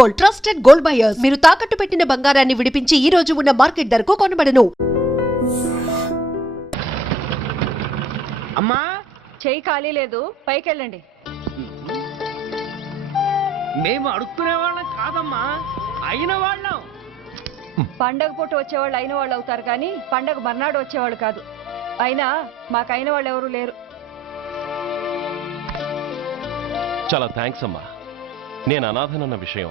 Gold, trusted gold buyers. మీరు తాకట్టు పెట్టిన బంగారాన్ని విడిపించి ఈ రోజు ఉన్న మార్కెట్ ధరకు కొనబడను. అమ్మా చెయ్యి ఖాళీ లేదు, పైకెళ్ళండి. మేము అడుక్కునే వాళ్ళం కాదమ్మా, అయిన వాళ్ళం. పండగ పూట వచ్చేవాళ్ళు అయిన వాళ్ళు అవుతారు కానీ పండగ మర్నాడు వచ్చేవాళ్ళు కాదు. అయినా మాకు అయిన వాళ్ళు ఎవరు లేరు. చాలా థ్యాంక్స్ అమ్మా. నేను అనాథనన్న విషయం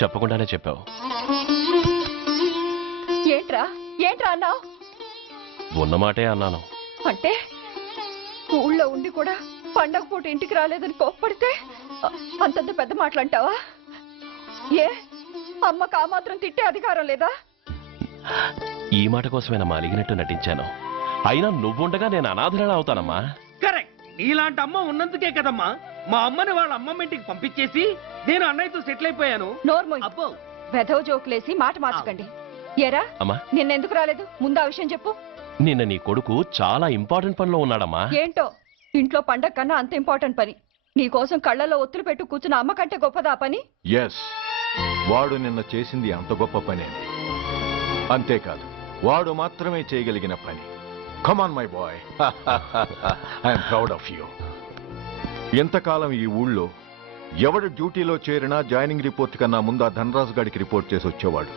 చెప్పకుండానే చెప్పావు. ఏంట్రా ఏంట్రా అన్నావు? ఉన్నమాటే అన్నాను. అంటే ఊళ్ళో ఉండి కూడా పండగ పూట ఇంటికి రాలేదని కోప్పడితే అంతంత పెద్ద మాటలంటావా? ఏ అమ్మకు ఆ మాత్రం తిట్టే అధికారం లేదా? ఈ మాట కోసమేనమ్మా అలిగినట్టు నటించాను. అయినా నువ్వుండగా నేను అనాథనలా అవుతానమ్మా. కరెక్ట్. ఇలాంటి అమ్మ ఉన్నందుకే కదమ్మా మా అమ్మని వాళ్ళ అమ్మమ్మ ఇంటికి పంపించేసి నేను అన్నయ్యతో సెటిల్ అయిపోయాను. నోర్మోయ్, అబ్బో వెధవ జోకులేసి మాట మార్చకండి. ఏరా అమ్మా, నిన్నెందుకు రాలేదు? ముందు ఆ విషయం చెప్పు. నిన్న నీ కొడుకు చాలా ఇంపార్టెంట్ పనిలో ఉన్నాడమ్మా. ఏంటో ఇంట్లో పండగ కన్నా అంత ఇంపార్టెంట్ పని. నీకోసం కళ్ళల్లో ఒత్తులు పెట్టు కూర్చున్న అమ్మ కంటే గొప్పదా పని? ఎస్, వాడు నిన్న చేసింది అంత గొప్ప పనే. అంతేకాదు, వాడు మాత్రమే చేయగలిగిన పని. Come on my boy, I'm proud of you. ఎంతకాలం ఈ ఊళ్ళో ఎవడు డ్యూటీలో చేరినా జాయినింగ్ రిపోర్ట్ కన్నా ముందు ఆ ధనరాజు గారికి రిపోర్ట్ చేసి వచ్చేవాడు.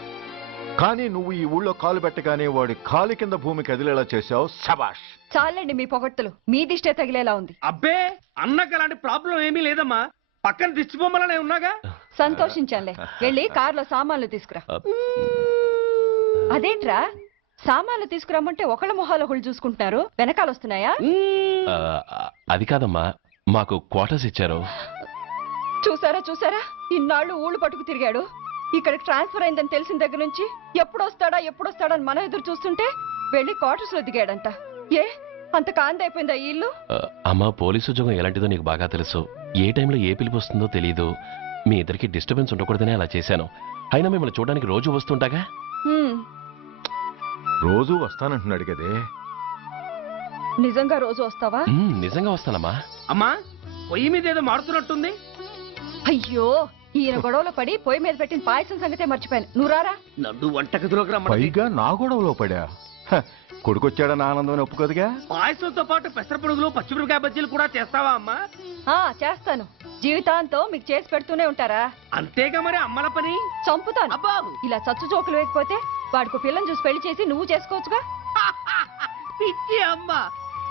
కానీ నువ్వు ఈ ఊళ్ళో కాలు పెట్టగానే వాడి కాలు కింద భూమి కదిలేలా చేశావు. శబాష్. చాలండి మీ పొగడ్తలు, మీ దిష్టే తగిలేలా ఉంది. అబ్బే అన్నకు అలాంటి ప్రాబ్లం ఏమీ లేదమ్మా, పక్కన దిష్టి బొమ్మలనే ఉన్నాగా. సంతోషించాలే. వెళ్ళి కార్లో సామాన్లు తీసుకురా. అదేంట్రా సామాన్లు తీసుకురామంటే ఒకళ్ళ మొహాలు ఒకళ్ళు చూసుకుంటున్నారు, వెనకాల వస్తున్నాయా? అది కాదమ్మా, మాకు క్వార్టర్స్ ఇచ్చారు. చూసారా చూసారా, ఇన్నాళ్ళు ఊళ్ళు పట్టుకు తిరిగాడు. ఇక్కడికి ట్రాన్స్ఫర్ అయిందని తెలిసిన దగ్గర నుంచి ఎప్పుడొస్తాడా అని మనం ఎదురు చూస్తుంటే వెళ్ళి క్వార్టర్స్ లో దిగాడంట. ఏ అంత కాందైపోయిందా ఈ ఇల్లు? అమ్మా, పోలీసు ఉద్యోగం ఎలాంటిదో నీకు బాగా తెలుసు. ఏ టైంలో ఏ పిలుపు వస్తుందో తెలీదు. మీ ఇద్దరికి డిస్టర్బెన్స్ ఉండకూడదనే అలా చేశాను. అయినా మిమ్మల్ని చూడడానికి రోజు వస్తుంటాగా. రోజు వస్తానంటున్నాడు కదే. నిజంగా రోజు వస్తావా? నిజంగా వస్తానమ్మా. అమ్మా పొయ్యి మీద ఏదో మారుతున్నట్టుంది. అయ్యో, ఈయన గొడవలో పడి పొయ్యి మీద పెట్టిన పాయసం సంగతే మర్చిపోయాను. నువ్వు రారా. నన్ను వంటగదిలోకి రమ్మని. పైగా నా గొడవలో పడా. కొడుకొచ్చాడని ఆనందం ఒప్పుకోదుగా. పాయసంతో పాటు పెసరపొడుగులు పచ్చిమిరపకాయ బజ్జీలు కూడా చేస్తావా అమ్మా? చేస్తాను. జీవితాంతో మీకు చేసి పెడుతూనే ఉంటారా? అంతేగా మరి అమ్మల పని. చంపుతాను. అబ్బా ఇలా చచ్చు జోకులు వేయకపోతే వాడికి పిల్లని చూసి పెళ్లి చేసి నువ్వు చేసుకోవచ్చుగా. పిచ్చి అమ్మ,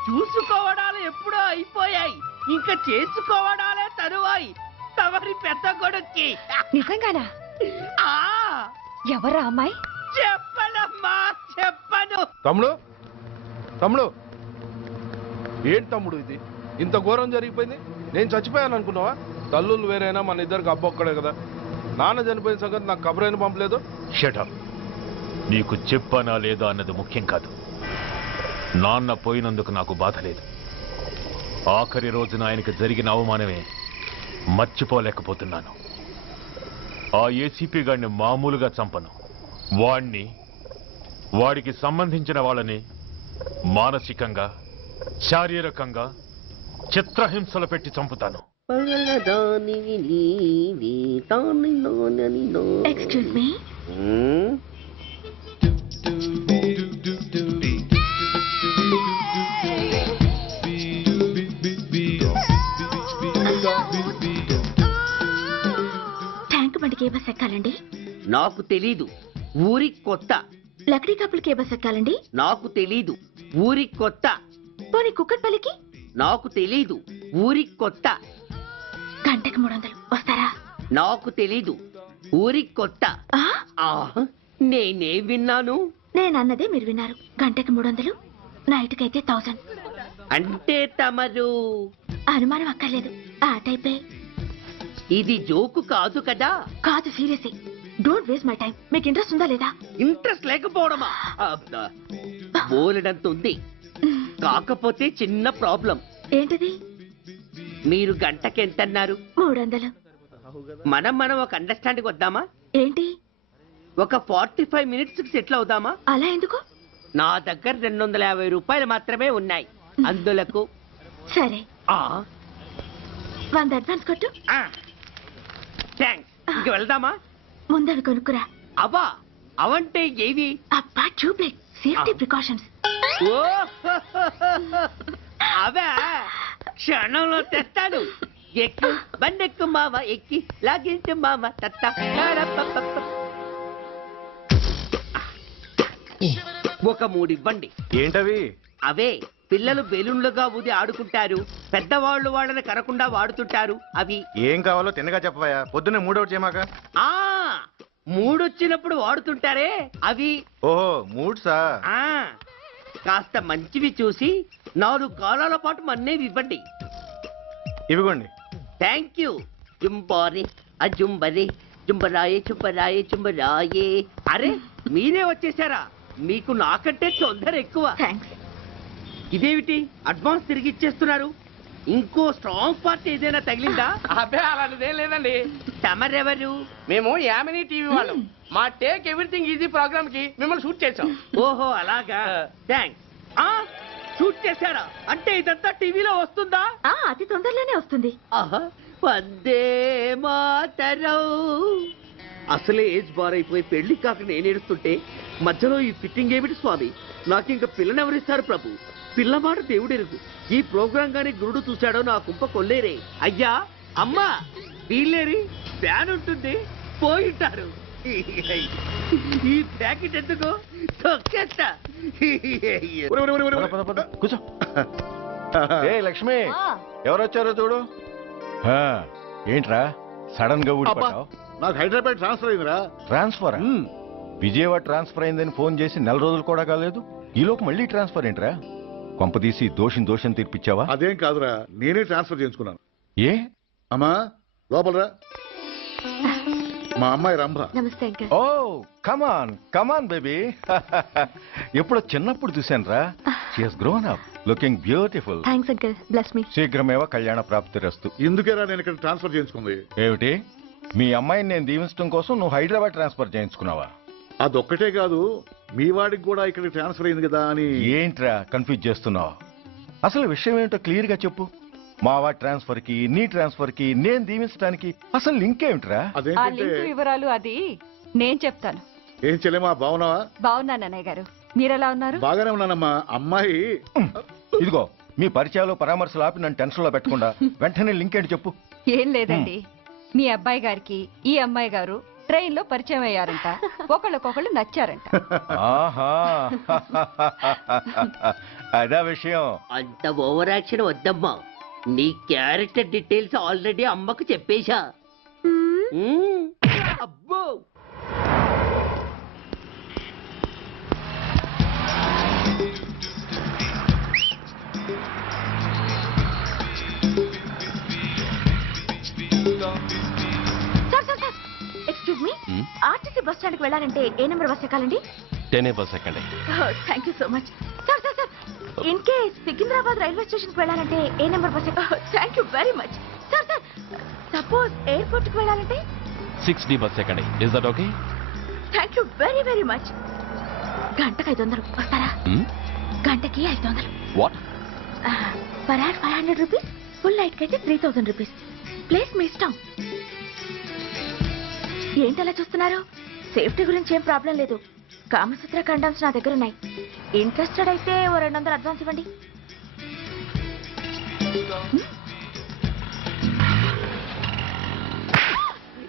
చూసుకోవడాలు ఎప్పుడో అయిపోయాయి, ఇంకా చేసుకోవడాలే తరువాయి. తమరి పెద్ద కొడుక్కి. నిజంగానా? ఎవరా అమ్మాయి? చెప్పనమ్మా, చెప్పను. తమ్ముడు ఏంటి తమ్ముడు ఇది? ఇంత ఘోరం జరిగిపోయింది. నేను చచ్చిపోయాను అనుకున్నావా? తల్లులు వేరైనా మన ఇద్దరికి అబ్బొక్కడే కదా. నాన్న చనిపోయిన సంగతి నాకు కబురైన పంపలేదు. షటప్. నీకు చెప్పనా లేదా అన్నది ముఖ్యం కాదు. నాన్న పోయినందుకు నాకు బాధ లేదు. ఆఖరి రోజున ఆయనకి జరిగిన అవమానమే మర్చిపోలేకపోతున్నాను. ఆ ఏసీపీ గారిని మామూలుగా చంపను. వాడికి సంబంధించిన వాళ్ళని మానసికంగా, శారీరకంగా చిత్రహింసలు పెట్టి చంపుతాను. Excuse me. ట్యాంక్ బండికి ఏ బస్ ఎక్కాలండి? నాకు తెలీదు, ఊరి కొత్త. లక్డీ కప్పులకి ఏ బస్ ఎక్కాలండి? నాకు తెలీదు, ఊరి కొత్త. పోనీ కుక్కట్పల్లికి? నాకు తెలీదు, ఊరి కొత్త. గంటకి 300 వస్తారా? నాకు తెలీదు, ఊరి కొత్త. నేనే విన్నాను. నేనన్నదే మీరు విన్నారు. గంటకి 300, నైట్కైతే 1000. అంటే తమరు? అనుమానం అక్కర్లేదు, ఆ టైపే. ఇది జోకు కాదు కదా? కాదు, serious. Don't waste my time. మీకు ఇంట్రెస్ట్ ఉందా లేదా? ఇంట్రెస్ట్ లేకపోవడమా? బోలెడంత ఉంది. కాకపోతే చిన్న ప్రాబ్లం. ఏంటిది? మీరు గంటకి ఎంత అన్నారు? 300. మనం ఒక అండర్స్టాండింగ్ వద్దామా? ఏంటి? ఒక 45 మినిట్స్ సెటిల్ అవుదామా? అలా ఎందుకు? నా దగ్గర 250 రూపాయలు మాత్రమే ఉన్నాయి. అందులకు సరే, 100 అడ్వాన్స్ కొట్టు. థ్యాంక్స్. ఇంక వెళ్దామా? ముందవి కొనుక్కురా. అవా అవంటే ఏవి? అబ్బా ట్యూబ్లైట్, సేఫ్టీ ప్రికాషన్స్. ఓ అవే క్షణంలో తెస్తాను. ఎక్కు బండెక్కు మామ, ఎక్కి లాగించు మామ. ఒక 3 ఇవ్వండి. ఏంటవి? అవే పిల్లలు బెలూన్లుగా ఊది ఆడుకుంటారు, పెద్దవాళ్ళు వాళ్ళని కరకుండా వాడుతుంటారు. అవి ఏం కావాలో తిన్నగా చెప్పవయ్యా, పొద్దున్నే మూడవుట్ చేయమాక. ఆ మూడొచ్చినప్పుడు వాడుతుంటారే అవి. ఓహో మూడ్సా? ఆ కాస్త మంచివి చూసి 4 కాలాల పాటు మన్నేవి ఇవ్వండి. ఇవిగోండి. Thank you. జుంబారే అజుంబరే జుంబరాయే చుంబరాయే చుంబరాయే. అరే మీరే వచ్చేసారా? మీకు నాకంటే తొందర ఎక్కువ. థ్యాంక్స్. ఇదేమిటి అడ్వాన్స్ తిరిగి ఇచ్చేస్తున్నారు? ఇంకో స్ట్రాంగ్ పార్ట్ ఏదైనా తగిలిందా? అబ్బే అలాంటిదేం లేదండి. తమరెవరు? మేము యామినీ టీవీ వాళ్ళం. మా టేక్ ఎవ్రీథింగ్ ఈజీ ప్రోగ్రామ్ కి మిమ్మల్ని షూట్ చేసాం. ఓహో అలాగా, థ్యాంక్స్. షూట్ చేశారా? అంటే ఇదంతా టీవీలో వస్తుందా? అతి తొందరలోనే వస్తుంది. ఆహా వందే మాతరం. అసలే ఏజ్ బార్ అయిపోయి పెళ్లి కాక నేను ఏడుస్తుంటే మధ్యలో ఈ ఫిట్టింగ్ ఏమిటి స్వామి? నాకు ఇంకా పిల్లనెవరిస్తారు ప్రభు? పిల్లమాట దేవుడెరుగు. ఈ ప్రోగ్రాం గాని గురుడు చూశాడో నా కుంప కొల్లేరే. అయ్యా అమ్మా వీళ్ళేరి ఫ్యాన్ ఉంటుంది పోయింటారు. ఈ ప్యాకెట్ ఎందుకు తొక్కేస్తా. కూర్చో. ఏ లక్ష్మి, ఎవరొచ్చారో చూడు. ఏంట్రా సడన్ గా ఊడిపడ్డావు? నాకు హైదరాబాద్ ట్రాన్స్ఫర్ అయిందిరా. ట్రాన్స్ఫర్? విజయవాడ ట్రాన్స్ఫర్ అయిందని ఫోన్ చేసి 4 రోజులు కూడా కాలేదు. ఈలోపు మళ్ళీ ట్రాన్స్ఫర్ ఏంట్రా? కొంపదీసి దోషం తీర్పిచ్చావా? అదేం కాదురా, నేనే ట్రాన్స్ఫర్ చేయించుకున్నాను. ఏ? అమ్మా లోపలరా. మా అమ్మాయి రంభ. నమస్తే అంకల్. ఓ కమాన్ బేబీ. ఎప్పుడో చిన్నప్పుడు చూశాను రా. She has grown up, looking beautiful. Thanks uncle, bless me. శీఘ్రమేవ కళ్యాణ ప్రాప్తిరస్తు. ఇందుకేరా నేను ఇక్కడ ట్రాన్స్ఫర్ చేయించుకుంది. ఏమిటి? మీ అమ్మాయిని నేను దీవించడం కోసం నువ్వు హైదరాబాద్ ట్రాన్స్ఫర్ చేయించుకున్నావా? అదొక్కటే కాదు, మీ వాడికి కూడా ఇక్కడ ట్రాన్స్ఫర్ అయింది కదా అని. ఏంట్రా కన్ఫ్యూజ్ చేస్తున్నావు? అసలు విషయం ఏంటో క్లియర్ గా చెప్పు. మా వాడి ట్రాన్స్ఫర్ కి నీ ట్రాన్స్ఫర్ కి నేను దీవించడానికి అసలు లింక్ ఏమిట్రా? ఆ అదేంటంటే లింక్ వివరాలు అది నేను చెప్తాను. ఏం చెల్లెమా, బాగున్నావా? బాగున్నాను అన్నయ్య గారు, మీరెలా ఉన్నారు? బాగానే ఉన్నానమ్మా. అమ్మాయి ఇదిగో మీ పరిచయాలు పరామర్శలు ఆపి నన్ను టెన్షన్ లో పెట్టకుండా వెంటనే లింక్ ఏంటి చెప్పు. ఏం లేదండి, మీ అబ్బాయి గారికి ఈ అమ్మాయి గారు ట్రైన్ లో పరిచయం అయ్యారంట. ఒకళ్ళకొకళ్ళు నచ్చారంట. ఆహా అదా విషయం. అంత ఓవర్ యాక్షన్ వద్దమ్మా. నీ క్యారెక్టర్ డీటెయిల్స్ ఆల్రెడీ అమ్మకు చెప్పేశా. అబ్బో excuse me, RTC bus stand కి వెళ్ళాలంటే ఏ నెంబర్ బస్ ఎక్కాలండి? 10 బస్ ఎక్కండి. Thank you so much. Sir sir sir, in case Secunderabad railway station కి వెళ్ళాలంటే ఏ నెంబర్ బస్ ఎక్కాలి? Thank you very much. Sir sir, suppose airport కి వెళ్ళాలంటే 6D బస్ ఎక్కండి. Is that okay? Thank you very very much. గంటకి 500 వస్తారా? గంటకి 500. What? Per hour 500 rupees, full night కి అయితే 3000 రూపీస్. ప్లేస్ మీ ఇష్టం. ఏంటలా చూస్తున్నారు? సేఫ్టీ గురించి ఏం ప్రాబ్లం లేదు. కామసూత్ర కండమ్స్ నా దగ్గర ఉన్నాయి. ఇంట్రెస్టెడ్ అయితే ఓ 200 అడ్వాన్స్ ఇవ్వండి.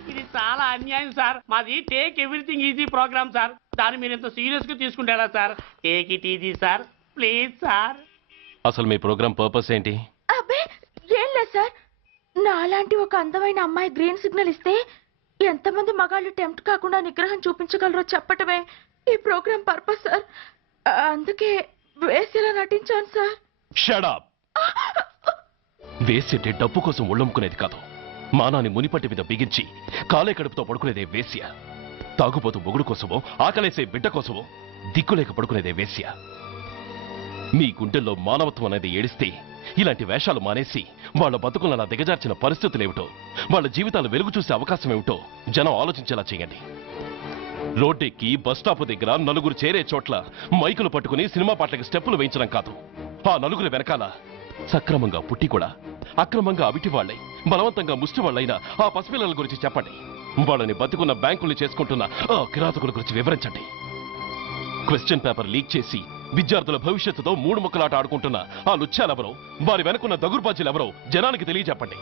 ఇది చాలా అన్యాయం సార్. మాది take everything easy programme sir. దాన్ని మీరు ఎంత సీరియస్ గా తీసుకుంటారా సార్? Take it easy sir, please sir. అసలు మీ ప్రోగ్రామ్ పర్పస్ ఏంటి? అబ్బే ఏం లేదు సార్, నాలాంటి ఒక అందమైన అమ్మాయి గ్రీన్ సిగ్నల్ ఇస్తే ఎంతమంది మగాళ్ళు టెంప్ట్ కాకుండా నిగ్రహం చూపించగలరో చెప్పటమే ఈ ప్రోగ్రామ్ పర్పస్ సార్. అందుకే వేసేలా నటించాను సార్. Shut up. వేసేటే డబ్బు కోసం ఒళ్ళమ్ముకునేది కాదు. మానాన్ని మునిపట్టి మీద బిగించి కాలే కడుపుతో పడుకునేదే వేశ్య. తాగుపోతూ మొగుడు కోసమో ఆకలేసే బిడ్డ కోసమో దిక్కులేక పడుకునేదే వేశ్య. మీ గుండెల్లో మానవత్వం అనేది ఏడిస్తే ఇలాంటి వేషాలు మానేసి వాళ్ళ బతుకులను అలా దిగజార్చిన పరిస్థితులేమిటో, వాళ్ళ జీవితాలు వెలుగు చూసే అవకాశం ఏమిటో జనం ఆలోచించేలా చేయండి. రోడ్డెక్కి బస్టాప్ దగ్గర నలుగురు చేరే చోట్ల మైకులు పట్టుకుని సినిమా పాటలకు స్టెప్పులు వేయించడం కాదు. ఆ నలుగురు వెనకాల సక్రమంగా పుట్టి కూడా అక్రమంగా అవిటి వాళ్ళై బలవంతంగా ముష్టి వాళ్ళైన ఆ పసిపిల్లల గురించి చెప్పండి. వాళ్ళని బతికున్న బ్యాంకులు చేసుకుంటున్న ఆ కిరాతకుల గురించి వివరించండి. క్వశ్చన్ పేపర్ లీక్ చేసి విద్యార్థుల భవిష్యత్తుతో మూడు ముక్కలాట ఆడుకుంటున్న ఆ లుచ్చాలెవరో, వారి వెనుకున్న దగుర్బాజీలెవరో జనానికి తెలియజెప్పండి.